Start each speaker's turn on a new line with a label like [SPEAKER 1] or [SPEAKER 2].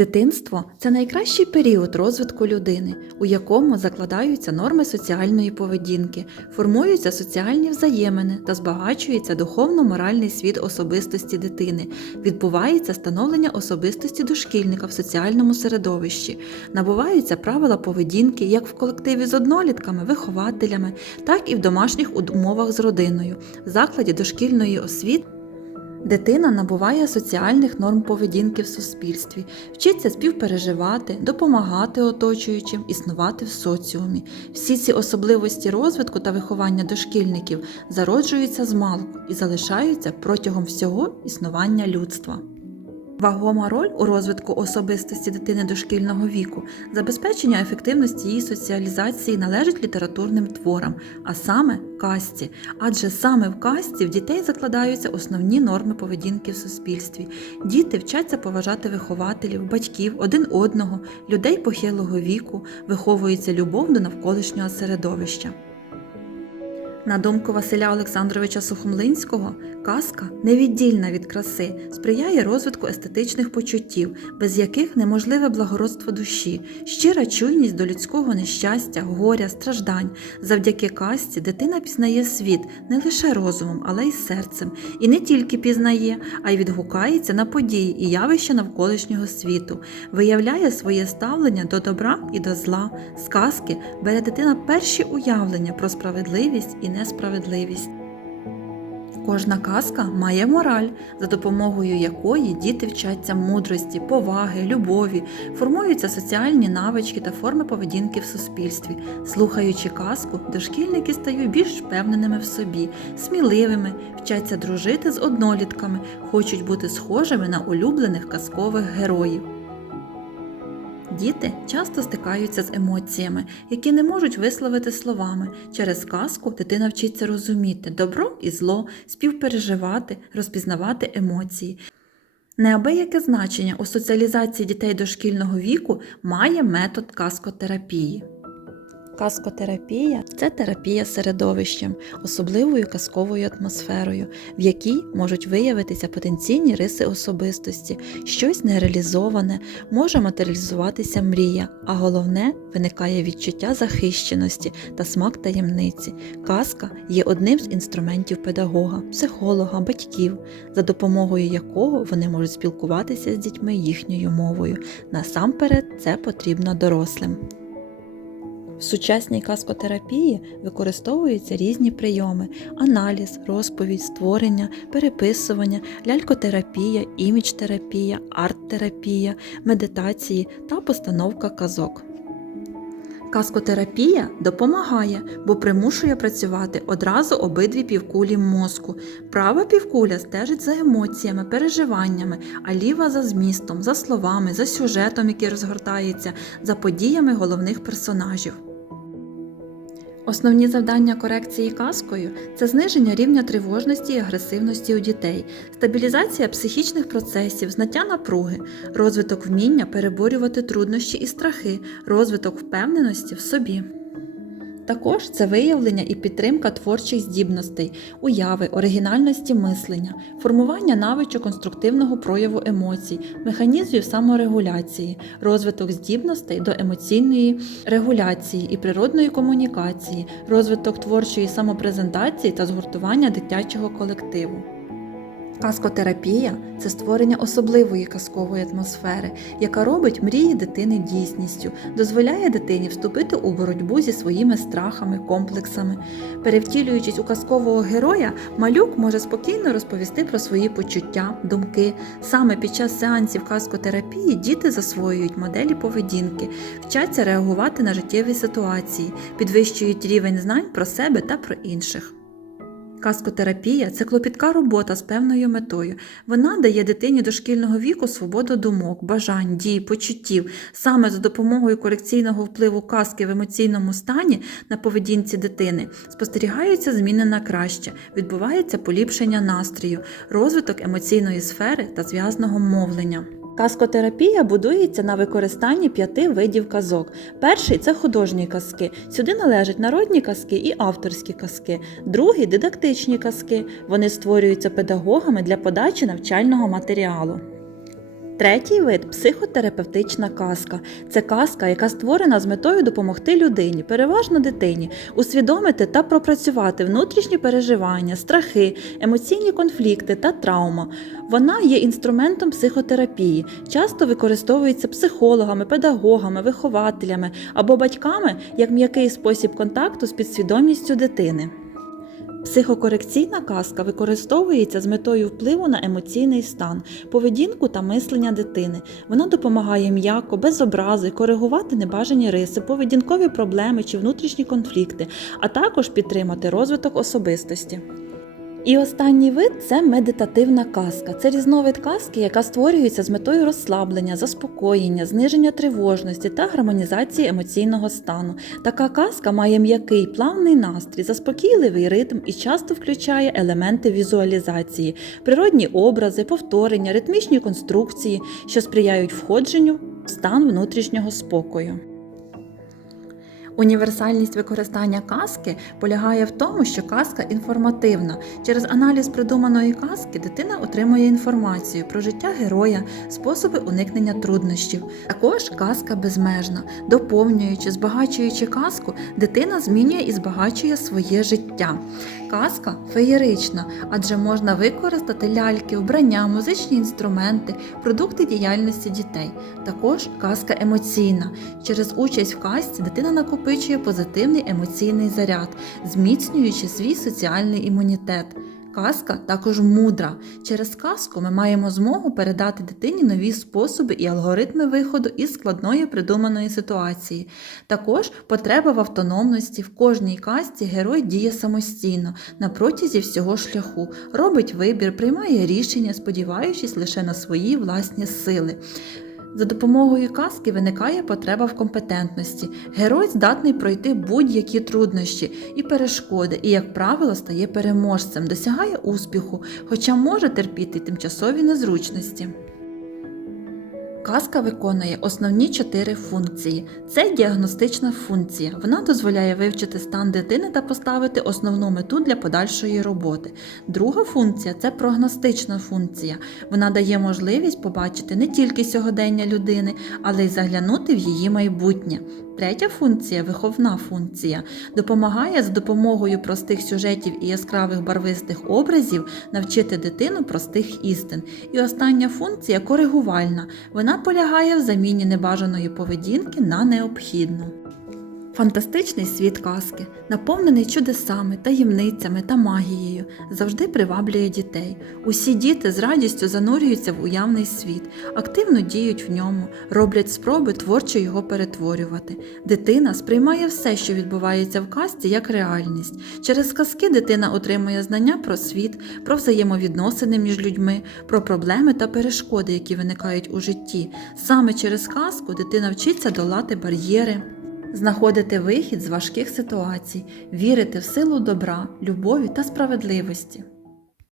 [SPEAKER 1] Дитинство це найкращий період розвитку людини, у якому закладаються норми соціальної поведінки, формуються соціальні взаємини та збагачується духовно-моральний світ особистості дитини, відбувається становлення особистості дошкільника в соціальному середовищі, набуваються правила поведінки як в колективі з однолітками, вихователями, так і в домашніх умовах з родиною, в закладі дошкільної освіти. Дитина набуває соціальних норм поведінки в суспільстві, вчиться співпереживати, допомагати оточуючим, існувати в соціумі. Всі ці особливості розвитку та виховання дошкільників зароджуються з малку і залишаються протягом всього існування людства. Вагома роль у розвитку особистості дитини дошкільного віку, забезпечення ефективності її соціалізації належить літературним творам, а саме касті. Адже саме в касті в дітей закладаються основні норми поведінки в суспільстві. Діти вчаться поважати вихователів, батьків, один одного, людей похилого віку, виховується любов до навколишнього середовища. На думку Василя Олександровича Сухомлинського, казка невіддільна від краси, сприяє розвитку естетичних почуттів, без яких неможливе благородство душі, щира чуйність до людського нещастя, горя, страждань. Завдяки казці дитина пізнає світ не лише розумом, але й серцем, і не тільки пізнає, а й відгукається на події і явища навколишнього світу, виявляє своє ставлення до добра і до зла. З казки бере дитина перші уявлення про справедливість і несправедливість. Кожна казка має мораль, за допомогою якої діти вчаться мудрості, поваги, любові, формуються соціальні навички та форми поведінки в суспільстві. Слухаючи казку, дошкільники стають більш впевненими в собі, сміливими, вчаться дружити з однолітками, хочуть бути схожими на улюблених казкових героїв. Діти часто стикаються з емоціями, які не можуть висловити словами. Через казку дитина вчиться розуміти добро і зло, співпереживати, розпізнавати емоції. Неабияке значення у соціалізації дітей дошкільного віку має метод казкотерапії. Казкотерапія це терапія середовищем, особливою казковою атмосферою, в якій можуть виявитися потенційні риси особистості, щось нереалізоване, може матеріалізуватися мрія, а головне виникає відчуття захищеності та смак таємниці. Казка є одним з інструментів педагога, психолога, батьків, за допомогою якого вони можуть спілкуватися з дітьми їхньою мовою. Насамперед це потрібно дорослим. В сучасній казкотерапії використовуються різні прийоми: аналіз, розповідь, створення, переписування, лялькотерапія, імідж-терапія, арт-терапія, медитації та постановка казок. Казкотерапія допомагає, бо примушує працювати одразу обидві півкулі мозку. Права півкуля стежить за емоціями, переживаннями, а ліва за змістом, за словами, за сюжетом, який розгортається, за подіями головних персонажів. Основні завдання корекції казкою це зниження рівня тривожності і агресивності у дітей, стабілізація психічних процесів, знаття напруги, розвиток вміння переборювати труднощі і страхи, розвиток впевненості в собі. Також це виявлення і підтримка творчих здібностей, уяви, оригінальності мислення, формування навичок конструктивного прояву емоцій, механізмів саморегуляції, розвиток здібностей до емоційної регуляції і природної комунікації, розвиток творчої самопрезентації та згуртування дитячого колективу. Казкотерапія це створення особливої казкової атмосфери, яка робить мрії дитини дійсністю, дозволяє дитині вступити у боротьбу зі своїми страхами, комплексами. Перевтілюючись у казкового героя, малюк може спокійно розповісти про свої почуття, думки. Саме під час сеансів казкотерапії діти засвоюють моделі поведінки, вчаться реагувати на життєві ситуації, підвищують рівень знань про себе та про інших. Казкотерапія це клопітка робота з певною метою. Вона дає дитині дошкільного віку свободу думок, бажань, дій, почуттів. Саме за допомогою корекційного впливу казки в емоційному стані на поведінці дитини спостерігаються зміни на краще, відбувається поліпшення настрою, розвиток емоційної сфери та зв'язного мовлення. Казкотерапія будується на використанні п'яти видів казок. Перший це художні казки. Сюди належать народні казки і авторські казки. Другий дидактичні казки. Вони створюються педагогами для подачі навчального матеріалу. Третій вид психотерапевтична казка. Це казка, яка створена з метою допомогти людині, переважно дитині, усвідомити та пропрацювати внутрішні переживання, страхи, емоційні конфлікти та травма. Вона є інструментом психотерапії, часто використовується психологами, педагогами, вихователями або батьками як м'який спосіб контакту з підсвідомістю дитини. Психокорекційна казка використовується з метою впливу на емоційний стан, поведінку та мислення дитини. Вона допомагає м'яко, без образи, коригувати небажані риси, поведінкові проблеми чи внутрішні конфлікти, а також підтримати розвиток особистості. І останній вид це медитативна казка. Це різновид казки, яка створюється з метою розслаблення, заспокоєння, зниження тривожності та гармонізації емоційного стану. Така казка має м'який плавний настрій, заспокійливий ритм і часто включає елементи візуалізації, природні образи, повторення, ритмічні конструкції, що сприяють входженню в стан внутрішнього спокою. Універсальність використання казки полягає в тому, що казка інформативна. Через аналіз придуманої казки дитина отримує інформацію про життя героя, способи уникнення труднощів. Також казка безмежна. Доповнюючи, збагачуючи казку, дитина змінює і збагачує своє життя. Казка феєрична, адже можна використати ляльки, вбрання, музичні інструменти, продукти діяльності дітей. Також казка емоційна. Через участь в казці дитина накопичує позитивний емоційний заряд, зміцнюючи свій соціальний імунітет. Казка також мудра. Через казку ми маємо змогу передати дитині нові способи і алгоритми виходу із складної придуманої ситуації. Також потреба в автономності. В кожній казці герой діє самостійно на протязі всього шляху, робить вибір, приймає рішення, сподіваючись лише на свої власні сили. За допомогою казки виникає потреба в компетентності. Герой здатний пройти будь-які труднощі і перешкоди, і, як правило, стає переможцем, досягає успіху, хоча може терпіти тимчасові незручності. Казка виконує основні чотири функції. Це діагностична функція. Вона дозволяє вивчити стан дитини та поставити основну мету для подальшої роботи. Друга функція це прогностична функція. Вона дає можливість побачити не тільки сьогодення людини, але й заглянути в її майбутнє. Третя функція виховна функція допомагає за допомогою простих сюжетів і яскравих барвистих образів навчити дитину простих істин. І остання функція коригувальна. Вона полягає в заміні небажаної поведінки на необхідну. Фантастичний світ казки, наповнений чудесами, таємницями та магією, завжди приваблює дітей. Усі діти з радістю занурюються в уявний світ, активно діють в ньому, роблять спроби творчо його перетворювати. Дитина сприймає все, що відбувається в казці, як реальність. Через казки дитина отримує знання про світ, про взаємовідносини між людьми, про проблеми та перешкоди, які виникають у житті. Саме через казку дитина вчиться долати бар'єри знаходити вихід з важких ситуацій, вірити в силу добра, любові та справедливості.